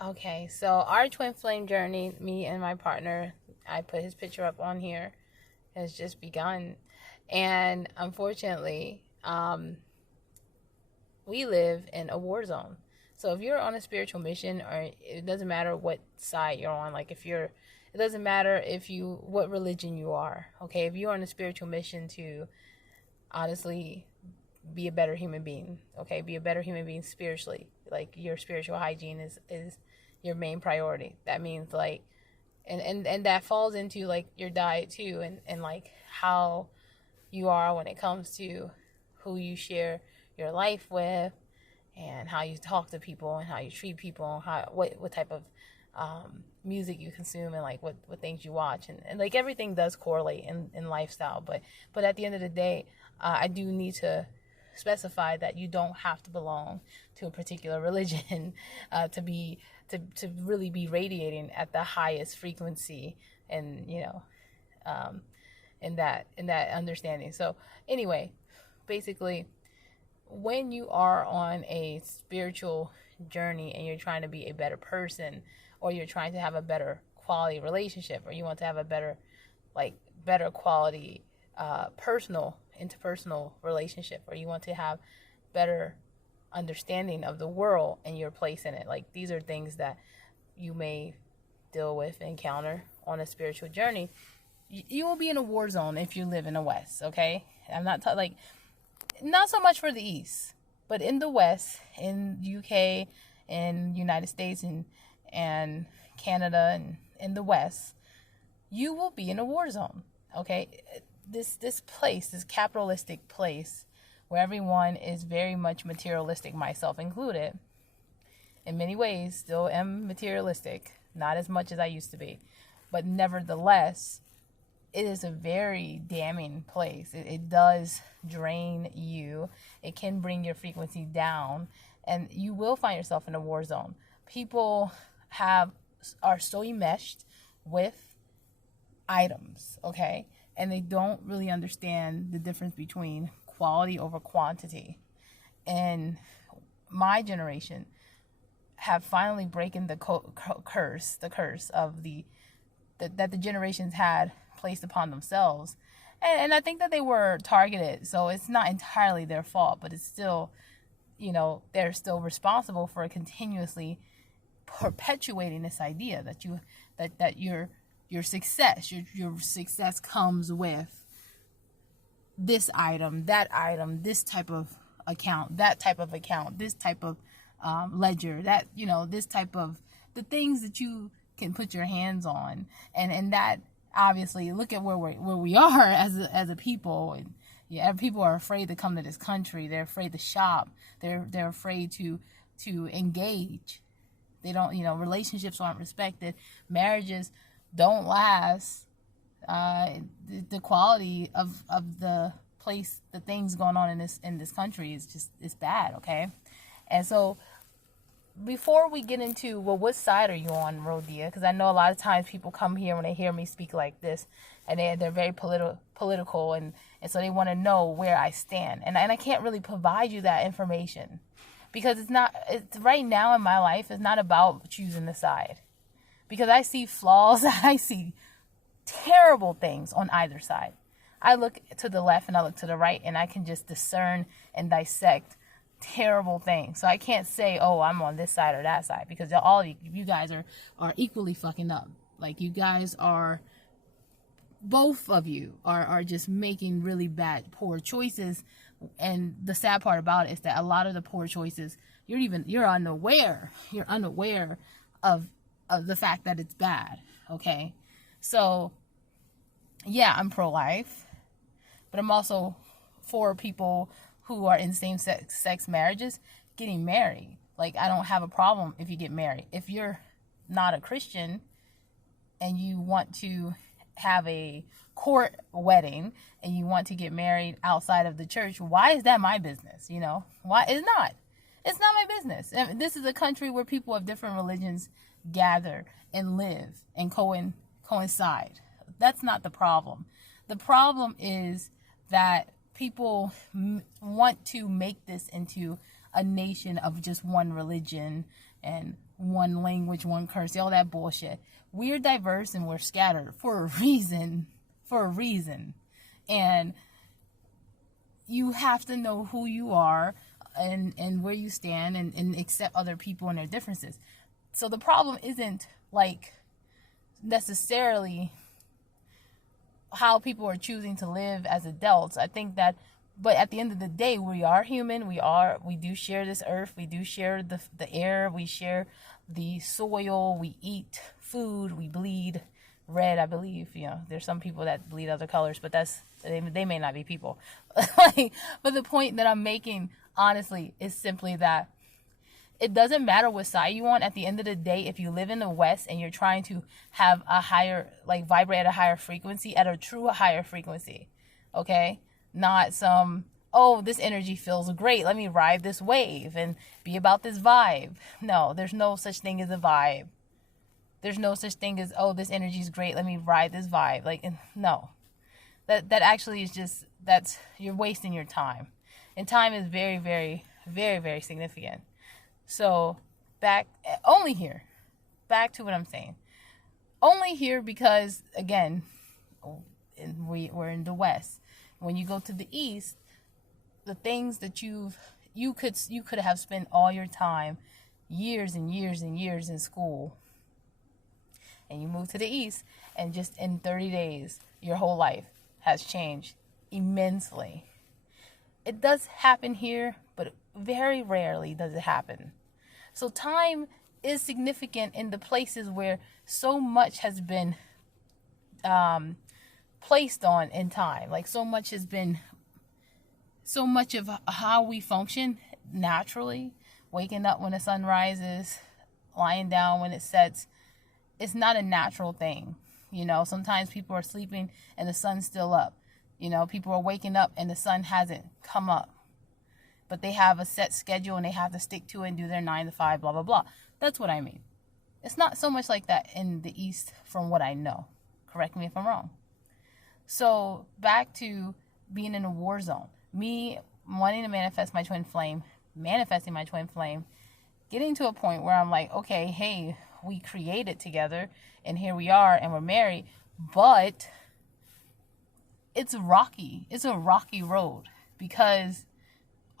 Okay, so our twin flame journey, me and my partner, I put his picture up on here, has just begun. And unfortunately, we live in a war zone. So if you're on a spiritual mission, or it doesn't matter what side you're on, like if you're, it doesn't matter if you, what religion you are, okay? If you're on a spiritual mission to honestly be a better human being, okay? Be a better human being spiritually. Like your spiritual hygiene is your main priority. That means like, and that falls into like your diet too, and like how you are when it comes to who you share your life with, and how you talk to people, and how you treat people, how what type of music you consume, and like what things you watch, and like everything does correlate in lifestyle. But at the end of the day, I do need to specify that you don't have to belong to a particular religion to really be radiating at the highest frequency, and um, in that understanding. So anyway, basically, when you are on a spiritual journey and you're trying to be a better person, or you're trying to have a better quality relationship, or you want to have a better quality personal interpersonal relationship, or you want to have better understanding of the world and your place in it, like these are things that you may deal with, encounter on a spiritual journey. You will be in a war zone if you live in the West, okay? I'm not like, not so much for the East, but in the West, in UK, in United States, and Canada, and in the West, you will be in a war zone. Okay, this place, this capitalistic place, where everyone is very much materialistic, myself included. In many ways, still am materialistic, not as much as I used to be, but nevertheless, it is a very damning place. It does drain you. It can bring your frequency down, and you will find yourself in a war zone. People are so enmeshed with items, okay, and they don't really understand the difference between quality over quantity. And my generation have finally broken the curse of that the generations had placed upon themselves. And I think that they were targeted, so it's not entirely their fault, but it's still, they're still responsible for continuously perpetuating this idea that your success comes with this item, that item, this type of account, that type of account, this type of ledger, that this type of the things that you can put your hands on, and that obviously, look at where we are as a people. And yeah, people are afraid to come to this country. They're afraid to shop. They're afraid to engage. They don't, relationships aren't respected. Marriages don't last. The quality of the place, the things going on in this country is bad. Okay, and so before we get into, well, what side are you on, Rodia? Because I know a lot of times people come here when they hear me speak like this, and they're very political, and so they want to know where I stand. And I can't really provide you that information, because it's right now in my life, it's not about choosing the side. Because I see flaws, I see terrible things on either side. I look to the left and I look to the right, and I can just discern and dissect terrible things. So I can't say, oh, I'm on this side or that side, because all you guys are equally fucking up. Like, you guys are, both of you are just making really bad, poor choices. And the sad part about it is that a lot of the poor choices, you're unaware of the fact that it's bad. Okay, so yeah, I'm pro-life, but I'm also for people who are in same-sex marriages getting married. Like, I don't have a problem if you get married. If you're not a Christian and you want to have a court wedding and you want to get married outside of the church, why is that my business? Why? It's not my business. This is a country where people of different religions gather and live and coincide. That's not the problem. The problem is that people want to make this into a nation of just one religion and one language, one currency, all that bullshit. We're diverse and we're scattered for a reason. For a reason. And you have to know who you are and where you stand and accept other people and their differences. So the problem isn't like necessarily how people are choosing to live as adults. I think that, but at the end of the day, we are human. We do share this earth. We do share the air. We share the soil. We eat food. We bleed red, I believe. You know, there's some people that bleed other colors, but they may not be people. But the point that I'm making, honestly, is simply that it doesn't matter what side you on. At the end of the day, if you live in the West and you're trying to have a higher, like vibrate at a higher frequency, at a true higher frequency, okay? Not some, oh, this energy feels great, let me ride this wave and be about this vibe. No, there's no such thing as a vibe. There's no such thing as, oh, this energy is great, let me ride this vibe. Like, no. That actually is just, you're wasting your time. And time is very, very, very, very significant. So, back to what I'm saying. Only here because, again, we're in the West. When you go to the East, the things that you could have spent all your time, years and years and years in school, and you move to the East, and just in 30 days, your whole life has changed immensely. It does happen here, but very rarely does it happen. So time is significant in the places where so much has been placed on in time. Like so much of how we function naturally, waking up when the sun rises, lying down when it sets, it's not a natural thing. You know, sometimes people are sleeping and the sun's still up. You know, people are waking up and the sun hasn't come up. But they have a set schedule and they have to stick to it and do their 9 to 5, blah, blah, blah. That's what I mean. It's not so much like that in the East from what I know. Correct me if I'm wrong. So back to being in a war zone. Me wanting to manifesting my twin flame, getting to a point where I'm like, okay, hey, we created together and here we are and we're married, but it's rocky. It's a rocky road because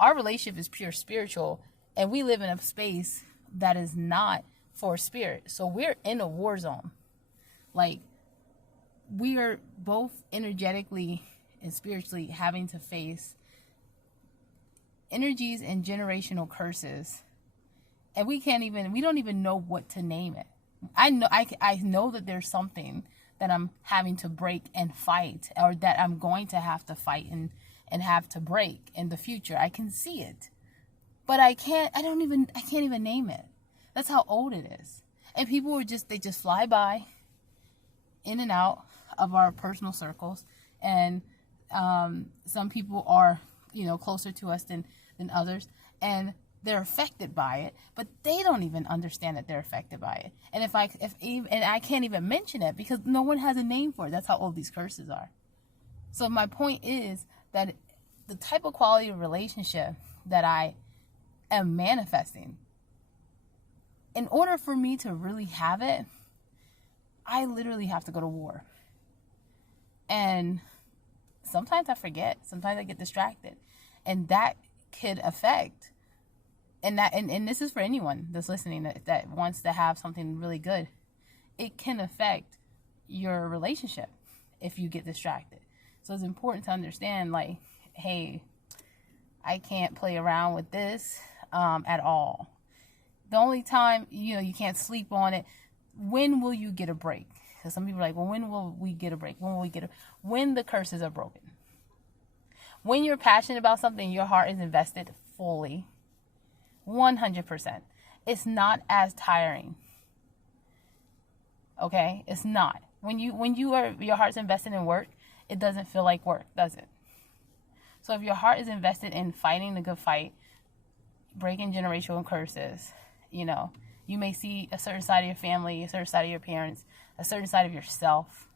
our relationship is pure spiritual and we live in a space that is not for spirit. So we're in a war zone. Like, we are both energetically and spiritually having to face energies and generational curses. And we don't even know what to name it. I know that there's something that I'm having to break and fight, or that I'm going to have to fight and have to break in the future. I can see it, but I can't even name it. That's how old it is. And people they just fly by in and out of our personal circles. And some people are, closer to us than others. And they're affected by it, but they don't even understand that they're affected by it. And I can't even mention it because no one has a name for it. That's how old these curses are. So my point is that the type of quality of relationship that I am manifesting, in order for me to really have it, I literally have to go to war. And sometimes I forget. Sometimes I get distracted. And that could affect, and this is for anyone that's listening that wants to have something really good. It can affect your relationship if you get distracted. So it's important to understand, like, hey, I can't play around with this at all. The only time, you can't sleep on it. When will you get a break? Because some people are like, well, when will we get a break? When the curses are broken. When you're passionate about something, your heart is invested fully. 100%. It's not as tiring. Okay? It's not. When your heart's invested in work, it doesn't feel like work, does it? So if your heart is invested in fighting the good fight, breaking generational curses, you may see a certain side of your family, a certain side of your parents, a certain side of yourself,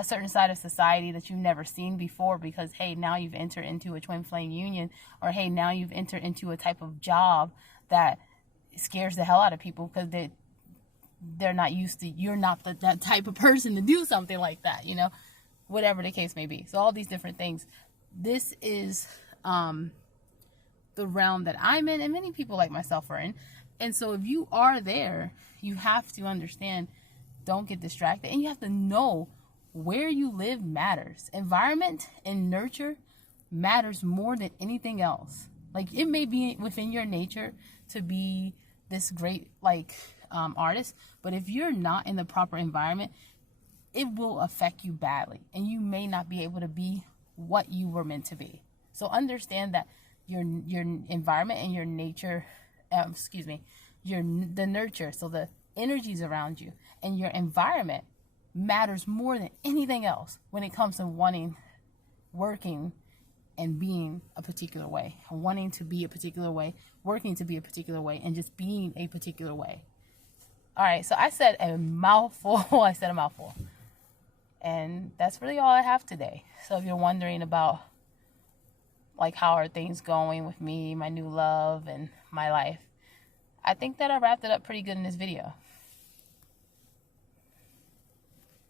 a certain side of society that you've never seen before, because hey, now you've entered into a twin flame union, or hey, now you've entered into a type of job that scares the hell out of people because they're not used to, you're not that type of person to do something like that, you know, whatever the case may be. So all these different things. This is the realm that I'm in, and many people like myself are in. And so if you are there, you have to understand, don't get distracted, and you have to know where you live matters. Environment and nurture matters more than anything else. Like, it may be within your nature to be this great, like, artist, but if you're not in the proper environment, it will affect you badly, and you may not be able to be what you were meant to be. So understand that your environment and your nature, the nurture, so the energies around you and your environment matters more than anything else when it comes to working and being a particular way, wanting to be a particular way, working to be a particular way, and just being a particular way. All right, so I said a mouthful. And that's really all I have today. So if you're wondering about, like, how are things going with me, my new love, and my life, I think that I wrapped it up pretty good in this video.